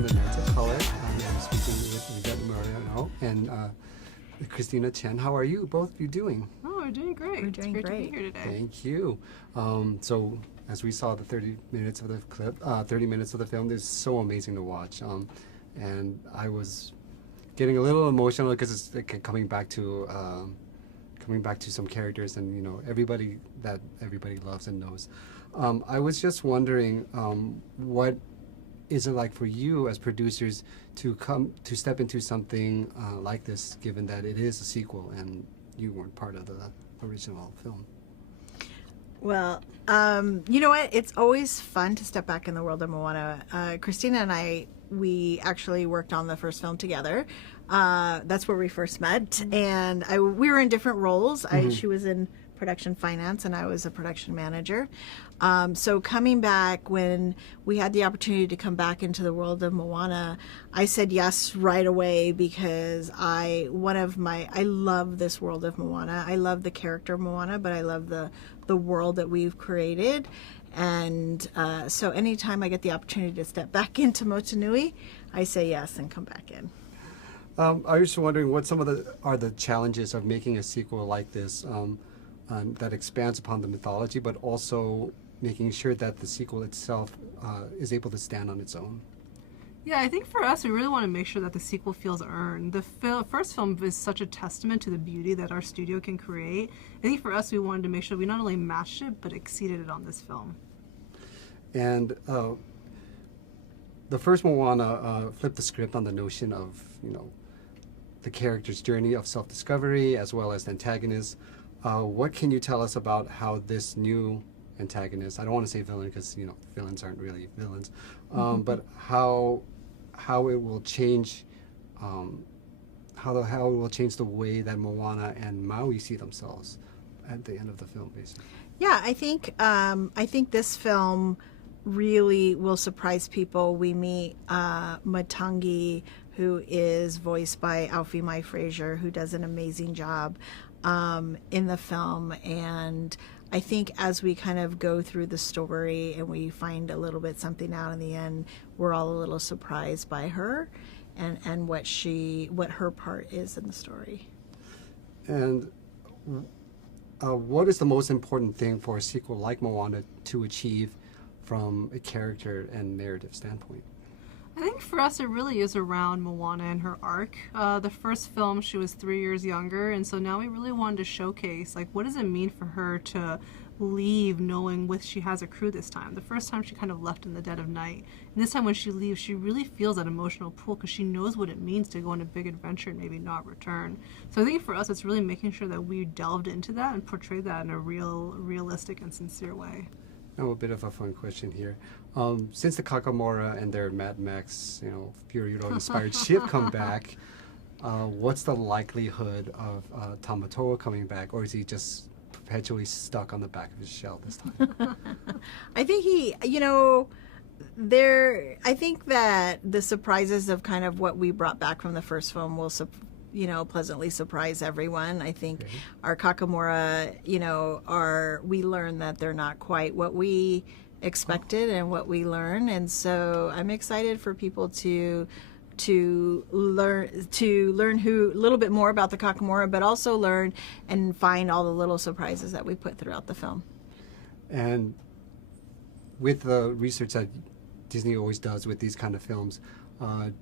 from the Knights of Color. I'm speaking with Yvette Moreno and Christina Chen. How are you, both of you doing? Oh, we're doing great. We're doing it's great great. to be here today. Thank you. So, as we saw the 30 minutes of the clip, 30 minutes of the film, it's so amazing to watch. And I was getting a little emotional because it's like, coming back to some characters and everybody that everybody loves and knows. I was just wondering, what is it like for you as producers to step into something like this, given that it is a sequel and you weren't part of the original film? Well, you know what? It's always fun to step back in the world of Moana. Christina and I, we actually worked on the first film together. That's where we first met, and we were in different roles. She was in production finance, and I was a production manager. So coming back, when we had the opportunity to come back into the world of Moana, I said yes right away because I love this world of Moana. I love the character of Moana, but I love the world that we've created. And so anytime I get the opportunity to step back into Motunui, I say yes and come back in. I was just wondering what some of the challenges of making a sequel like this that expands upon the mythology, but also making sure that the sequel itself is able to stand on its own. Yeah, I think for us, we really want to make sure that the sequel feels earned. The first film is such a testament to the beauty that our studio can create. I think for us, we wanted to make sure we not only matched it, but exceeded it on this film. And the first Moana flipped the script on the notion of, the character's journey of self-discovery as well as the antagonist. What can you tell us about how this new antagonist, I don't want to say villain because, villains aren't really villains, but how it will change, how it will change the way that Moana and Maui see themselves at the end of the film, basically. Yeah, I think this film really will surprise people. We meet Matangi, who is voiced by Alfie Mai Fraser, who does an amazing job in the film. And I think as we kind of go through the story and we find a little bit something out in the end, we're all a little surprised by her and what her part is in the story. And what is the most important thing for a sequel like Moana to achieve from a character and narrative standpoint? I think for us, it really is around Moana and her arc. The first film, she was 3 years younger, and so now we really wanted to showcase, what does it mean for her to leave knowing she has a crew this time? The first time she kind of left in the dead of night. And this time when she leaves, she really feels that emotional pull because she knows what it means to go on a big adventure and maybe not return. So I think for us, it's really making sure that we delved into that and portrayed that in a realistic and sincere way. Now, a bit of a fun question here. Since the Kakamora and their Mad Max, Fury Road inspired ship come back, what's the likelihood of Tamatoa coming back, or is he just perpetually stuck on the back of his shell this time? I think I think that the surprises of kind of what we brought back from the first film will pleasantly surprise everyone. I think our Kakamora, we learn that they're not quite what we expected and what we learn. And so I'm excited for people to learn a little bit more about the Kakamora, but also learn and find all the little surprises that we put throughout the film. And with the research that Disney always does with these kind of films,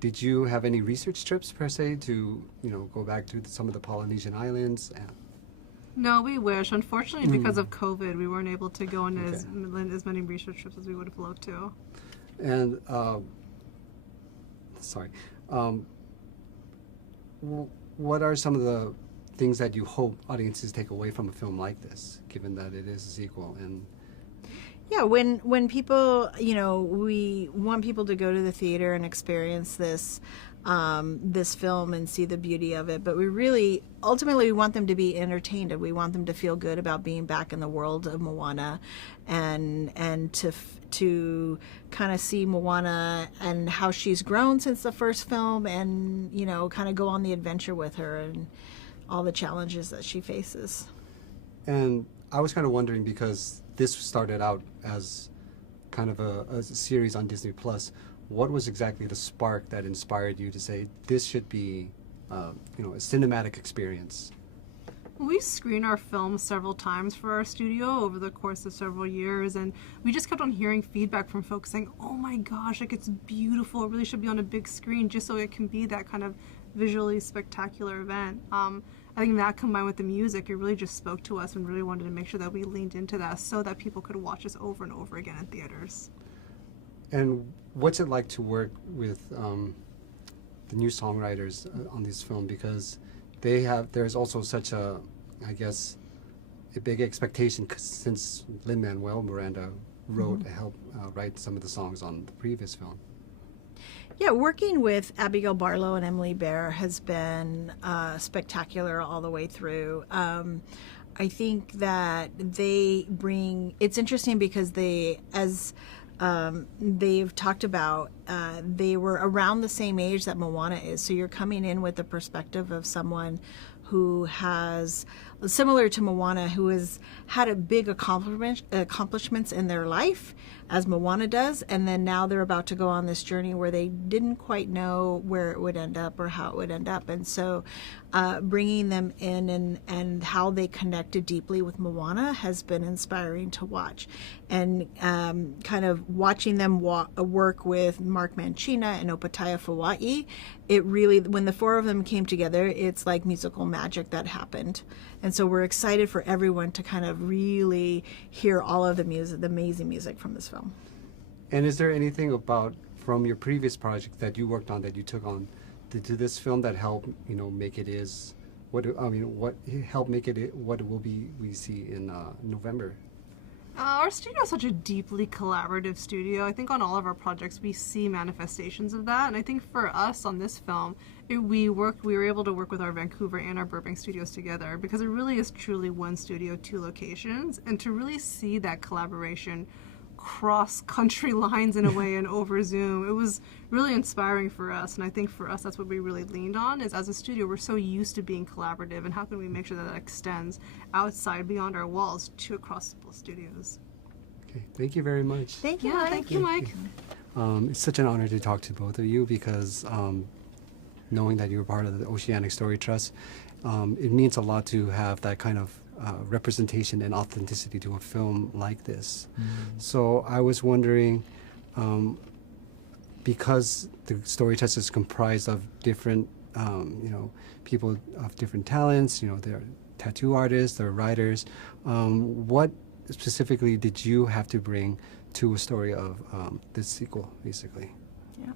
did you have any research trips per se to go back to some of the Polynesian islands? No, we wish. Unfortunately, because of COVID, we weren't able to go on as many research trips as we would have loved to. And what are some of the things that you hope audiences take away from a film like this, given that it is a sequel? And yeah, when people, we want people to go to the theater and experience this film and see the beauty of it, but ultimately we want them to be entertained, and we want them to feel good about being back in the world of Moana, and to kind of see Moana and how she's grown since the first film, and kind of go on the adventure with her and all the challenges that she faces. And I was kind of wondering, because this started out as kind of a series on Disney Plus, what was exactly the spark that inspired you to say this should be, a cinematic experience? We screened our film several times for our studio over the course of several years, and we just kept on hearing feedback from folks saying, oh my gosh, like it's beautiful, it really should be on a big screen just so it can be that kind of visually spectacular event. I think that combined with the music, it really just spoke to us and really wanted to make sure that we leaned into that so that people could watch us over and over again in theaters. And what's it like to work with the new songwriters on this film? Because there's also such a big expectation since Lin-Manuel Miranda wrote, helped write some of the songs on the previous film. Yeah, working with Abigail Barlow and Emily Bear has been spectacular all the way through. I think that it's interesting because they've talked about, they were around the same age that Moana is. So you're coming in with the perspective of someone who has, similar to Moana, who has had a big accomplishments in their life, as Moana does, and then now they're about to go on this journey where they didn't quite know where it would end up or how it would end up. And so bringing them in and how they connected deeply with Moana has been inspiring to watch. And kind of watching them work with Mark Mancina and Opataya Fawai, it really, when the four of them came together, it's like musical magic that happened. And so we're excited for everyone to kind of really hear all of the music, the amazing music from this film. And is there anything from your previous project that you worked on that you took on to this film that helped, make it what helped make it what it will be we see in November? Our studio is such a deeply collaborative studio. I think on all of our projects we see manifestations of that, and I think for us on this film, we were able to work with our Vancouver and our Burbank studios together because it really is truly one studio, two locations, and to really see that collaboration cross country lines in a way and over Zoom, it was really inspiring for us. And I think for us that's what we really leaned on, is as a studio we're so used to being collaborative, and how can we make sure that extends outside beyond our walls to across both studios. Okay, thank you very much. Thank you, Yeah, Mike. thank you, Mike. It's such an honor to talk to both of you because knowing that you're part of the Oceanic Story Trust, it means a lot to have that kind of representation and authenticity to a film like this. So I was wondering, because the Story Trust is comprised of different, people of different talents, they're tattoo artists, they're writers, what specifically did you have to bring to a story of this sequel, basically? Yeah.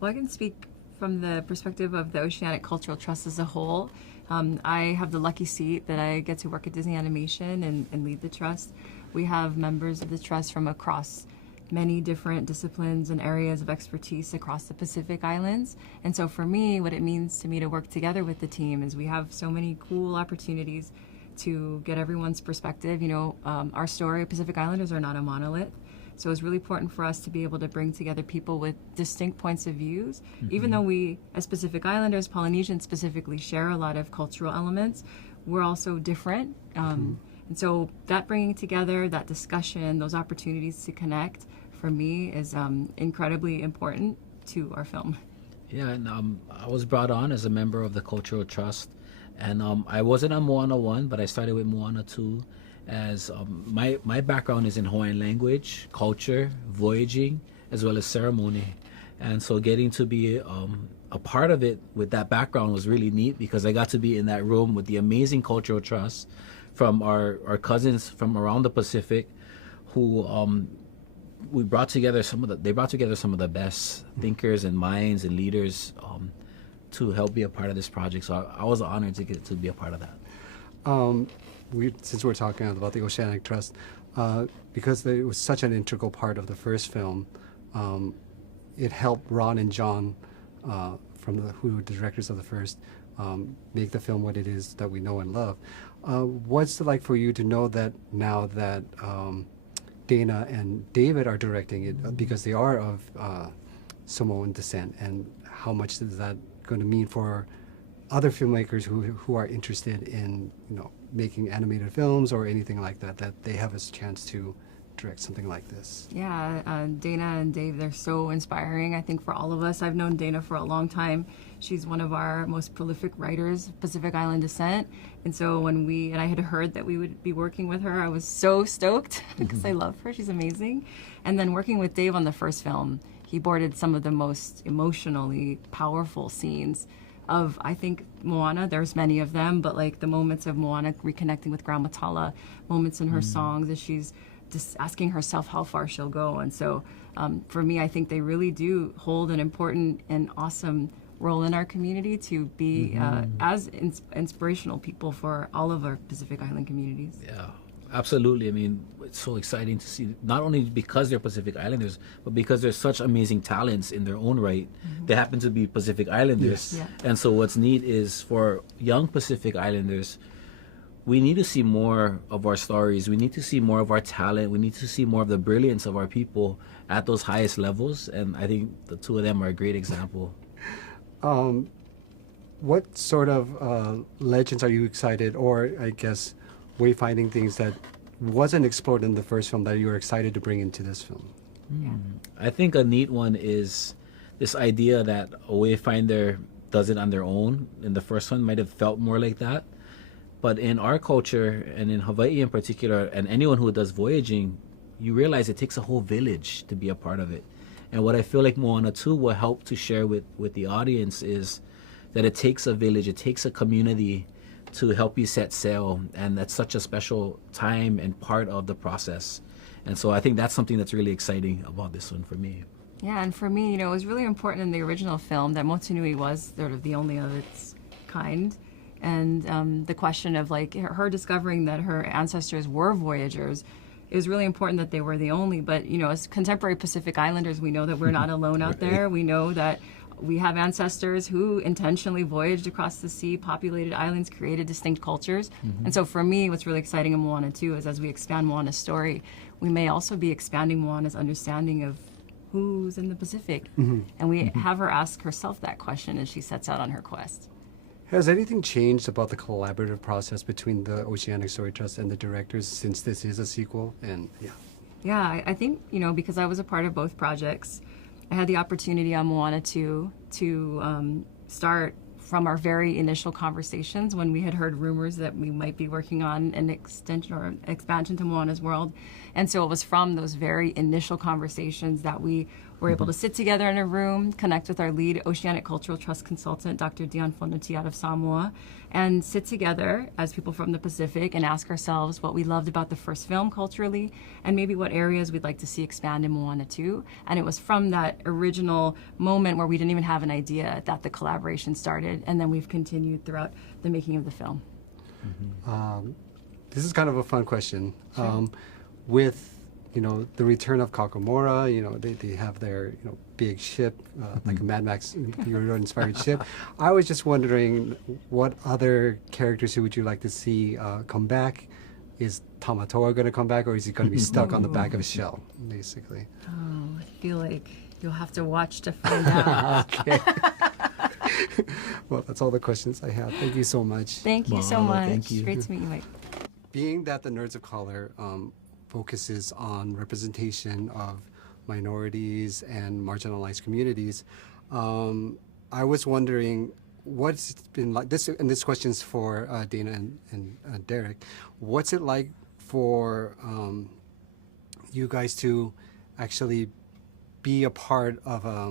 Well, I can speak from the perspective of the Oceanic Cultural Trust as a whole. I have the lucky seat that I get to work at Disney Animation and lead the trust. We have members of the trust from across many different disciplines and areas of expertise across the Pacific Islands. And so for me, what it means to me to work together with the team is we have so many cool opportunities to get everyone's perspective. Our story, Pacific Islanders are not a monolith. So it's really important for us to be able to bring together people with distinct points of views. Even though we, as Pacific Islanders, Polynesians specifically, share a lot of cultural elements, we're also different. And so that bringing together, that discussion, those opportunities to connect, for me, is incredibly important to our film. Yeah, and I was brought on as a member of the Cultural Trust. And I wasn't on Moana 1, but I started with Moana 2. As my background is in Hawaiian language, culture, voyaging, as well as ceremony. And so getting to be a part of it with that background was really neat because I got to be in that room with the amazing Cultural Trust from our cousins from around the Pacific who they brought together some of the best thinkers and minds and leaders to help be a part of this project. So I was honored to get to be a part of that. Since we're talking about the Oceanic Trust, because it was such an integral part of the first film, it helped Ron and John, who were the directors of the first, make the film what it is that we know and love. What's it like for you to know that now that Dana and David are directing it, because they are of Samoan descent, and how much is that going to mean for other filmmakers who are interested in making animated films or anything like that they have a chance to direct something like this? Yeah, Dana and Dave, they're so inspiring, I think, for all of us. I've known Dana for a long time. She's one of our most prolific writers, Pacific Island descent. And so when I had heard that we would be working with her, I was so stoked because I love her. She's amazing. And then working with Dave on the first film, he boarded some of the most emotionally powerful scenes of, I think, Moana. There's many of them, but like the moments of Moana reconnecting with Grandma Tala, moments in her songs as she's just asking herself how far she'll go. And so for me, I think they really do hold an important and awesome role in our community to be as inspirational people for all of our Pacific Island communities. Yeah, absolutely. I mean, it's so exciting to see, not only because they're Pacific Islanders, but because they're such amazing talents in their own right. They happen to be Pacific Islanders. Yeah. And so what's neat is for young Pacific Islanders, we need to see more of our stories. We need to see more of our talent. We need to see more of the brilliance of our people at those highest levels. And I think the two of them are a great example. What sort of legends are you excited, or I guess wayfinding things that wasn't explored in the first film that you were excited to bring into this film? I think a neat one is this idea that a wayfinder does it on their own. In the first one, might have felt more like that. But in our culture, and in Hawaii in particular, and anyone who does voyaging, you realize it takes a whole village to be a part of it. And what I feel like Moana 2 will help to share with the audience is that it takes a village, it takes a community to help you set sail. And that's such a special time and part of the process. And so I think that's something that's really exciting about this one for me. Yeah, and for me, it was really important in the original film that Motunui was sort of the only of its kind. And the question of like her discovering that her ancestors were voyagers, it was really important that they were the only. But as contemporary Pacific Islanders, we know that we're not alone out there. We know that we have ancestors who intentionally voyaged across the sea, populated islands, created distinct cultures. And so for me, what's really exciting in Moana 2 is as we expand Moana's story, we may also be expanding Moana's understanding of who's in the Pacific. And we have her ask herself that question as she sets out on her quest. Has anything changed about the collaborative process between the Oceanic Story Trust and the directors since this is a sequel? And yeah, I think, because I was a part of both projects, I had the opportunity on Moana 2 to start from our very initial conversations when we had heard rumors that we might be working on an extension or an expansion to Moana's world. And so it was from those very initial conversations that we were able to sit together in a room, connect with our lead Oceanic Cultural Trust consultant, Dr. Dion Fonuti out of Samoa, and sit together as people from the Pacific and ask ourselves what we loved about the first film culturally and maybe what areas we'd like to see expand in Moana 2. And it was from that original moment where we didn't even have an idea that the collaboration started, and then we've continued throughout the making of the film. this is kind of a fun question. Sure. With the return of Kakamora, they have their big ship, like a Mad Max inspired ship. I was just wondering, what other characters who would you like to see come back? Is Tamatoa going to come back, or is he going to be stuck on the back of a shell, basically? Oh, I feel like you'll have to watch to find out. Okay. Well, that's all the questions I have. Thank you so much. Thank you so Mahalo, much. thank you. Great to meet you, Mike. Being that the Nerds of Color focuses on representation of minorities and marginalized communities, I was wondering what's it been like. This question's for Dana and Derrick. What's it like for you guys to actually be a part of a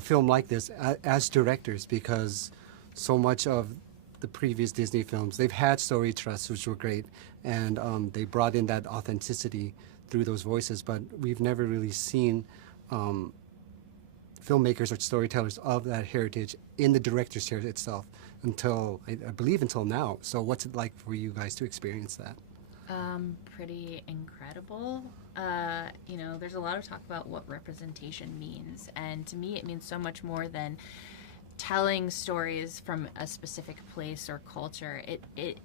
film like this as directors? Because so much of the previous Disney films, they've had story trusts, which were great, and they brought in that authenticity through those voices, but we've never really seen filmmakers or storytellers of that heritage in the director's chair itself until, I believe, until now. So what's it like for you guys to experience that? Pretty incredible. There's a lot of talk about what representation means, and to me it means so much more than telling stories from a specific place or culture. It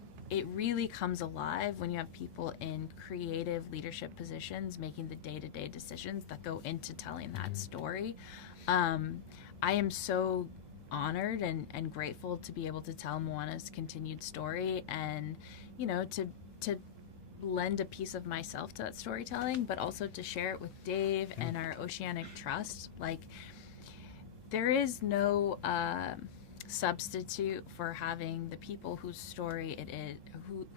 really comes alive when you have people in creative leadership positions making the day-to-day decisions that go into telling that story. I am so honored and grateful to be able to tell Moana's continued story, and to lend a piece of myself to that storytelling, but also to share it with Dave and our Oceanic Trust. Like, there is no substitute for having the people whose story it is,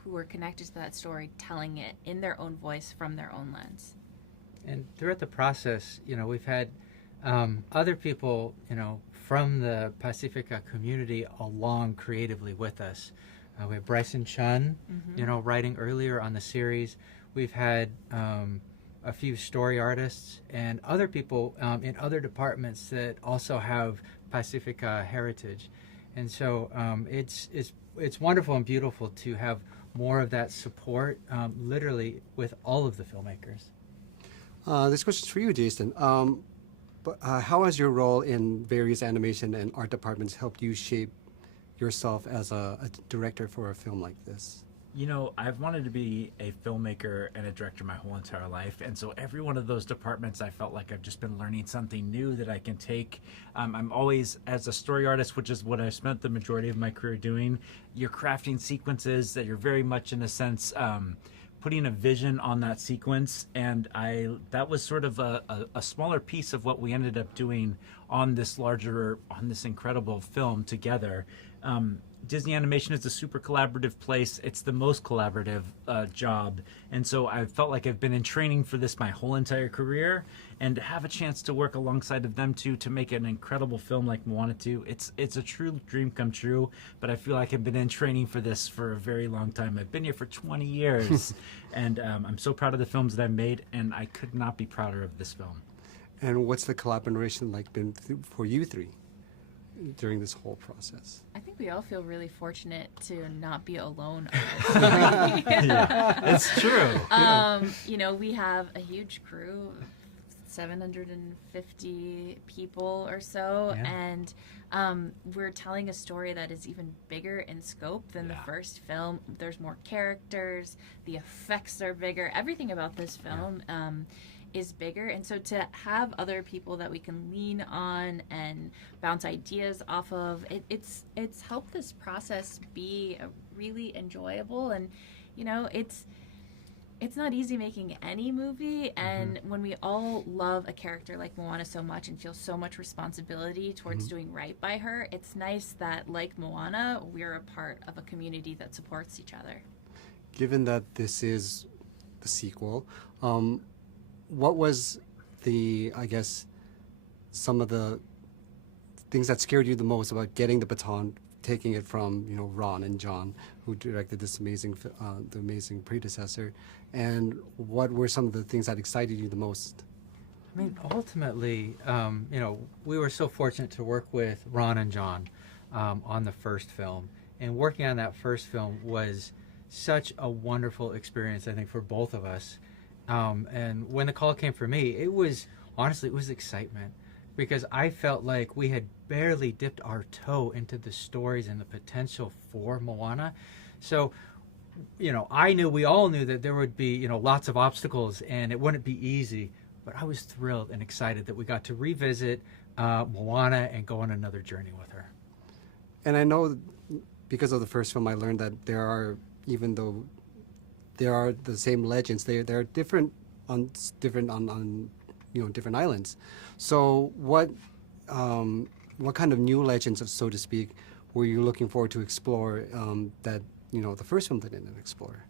who are connected to that story, telling it in their own voice from their own lens. And throughout the process, we've had other people, from the Pacifica community along creatively with us. We have Bryson Chun, writing earlier on the series. We've had a few story artists and other people in other departments that also have Pacifica heritage. And so it's wonderful and beautiful to have more of that support, literally with all of the filmmakers. This question's for you, Jason. But how has your role in various animation and art departments helped you shape yourself as a director for a film like this? I've wanted to be a filmmaker and a director my whole entire life, and so every one of those departments I felt like I've just been learning something new that I can take. I'm always, as a story artist, which is what I spent the majority of my career doing, you're crafting sequences that you're very much, in a sense, putting a vision on that sequence, and that was sort of a smaller piece of what we ended up doing on this incredible film together. Disney Animation is a super collaborative place. It's the most collaborative job. And so I felt like I've been in training for this my whole entire career, and to have a chance to work alongside of them two to make an incredible film like Moana 2, it's a true dream come true. But I feel like I've been in training for this for a very long time. I've been here for 20 years, and I'm so proud of the films that I've made, and I could not be prouder of this film. And what's the collaboration like been for you three during this whole process? I think we all feel really fortunate to not be alone. Yeah, it's true. We have a huge crew, 750 people or so, and we're telling a story that is even bigger in scope than the first film. There's more characters, the effects are bigger, everything about this film is bigger, and so to have other people that we can lean on and bounce ideas off of, it's helped this process be really enjoyable. And it's not easy making any movie, and when we all love a character like Moana so much and feel so much responsibility towards doing right by her, it's nice that, like Moana, we're a part of a community that supports each other. Given that this is the sequel, what was some of the things that scared you the most about getting the baton, taking it from, Ron and John, who directed this the amazing predecessor, and what were some of the things that excited you the most? I mean, ultimately, we were so fortunate to work with Ron and John on the first film, and working on that first film was such a wonderful experience, I think, for both of us. And when the call came for me, it was excitement, because I felt like we had barely dipped our toe into the stories and the potential for Moana. So, we all knew that there would be, lots of obstacles and it wouldn't be easy, but I was thrilled and excited that we got to revisit Moana and go on another journey with her. And I know because of the first film, I learned that even though there are the same legends, they are different on different islands. So what kind of new legends, so to speak, were you looking forward to explore that the first film didn't explore?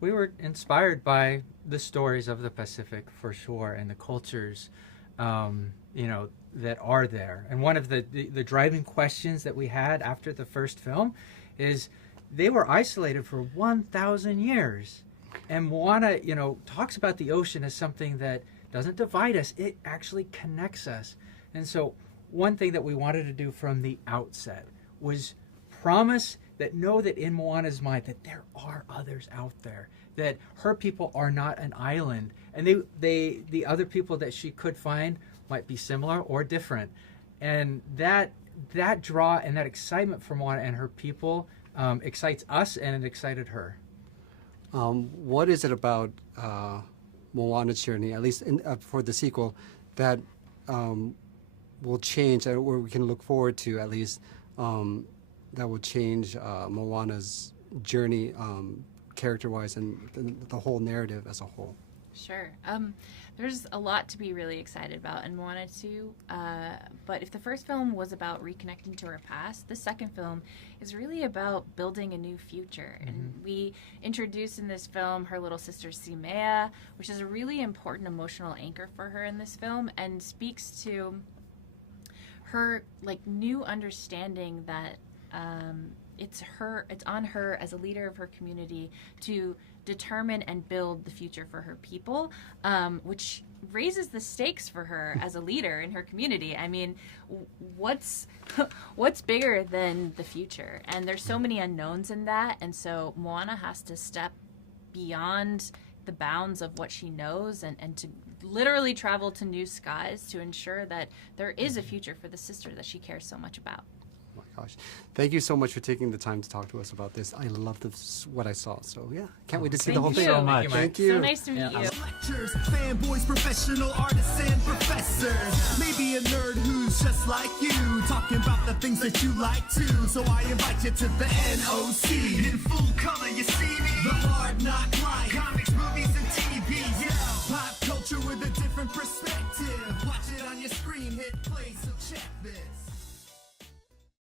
We were inspired by the stories of the Pacific for sure, and the cultures that are there. And one of the driving questions that we had after the first film is they were isolated for 1,000 years. And Moana, talks about the ocean as something that doesn't divide us, it actually connects us. And so one thing that we wanted to do from the outset was promise that in Moana's mind that there are others out there, that her people are not an island, and the other people that she could find might be similar or different. And that draw and that excitement for Moana and her people excites us, and it excited her. What is it about Moana's journey, at least for the sequel, that will change, or we can look forward to at least, that will change Moana's journey, character-wise, and the whole narrative as a whole? Sure. There's a lot to be really excited about in Moana 2. But if the first film was about reconnecting to her past, the second film is really about building a new future. And we introduce in this film her little sister Simea, which is a really important emotional anchor for her in this film, and speaks to her new understanding that it's on her as a leader of her community to determine and build the future for her people, which raises the stakes for her as a leader in her community. I mean, what's bigger than the future? And there's so many unknowns in that, and so Moana has to step beyond the bounds of what she knows and to literally travel to new skies to ensure that there is a future for the sister that she cares so much about. Oh my gosh. Thank you so much for taking the time to talk to us about this. I love what I saw. So yeah, can't wait to see the whole you thing. so much. Thank you. So nice to meet you. Lectures, fanboys, professional artists, and professors. Maybe a nerd who's just like you, talking about the things that you like too. So I invite you to the NOC. In full color, you see me. The hard knock life, comics, movies, and TV. Yeah.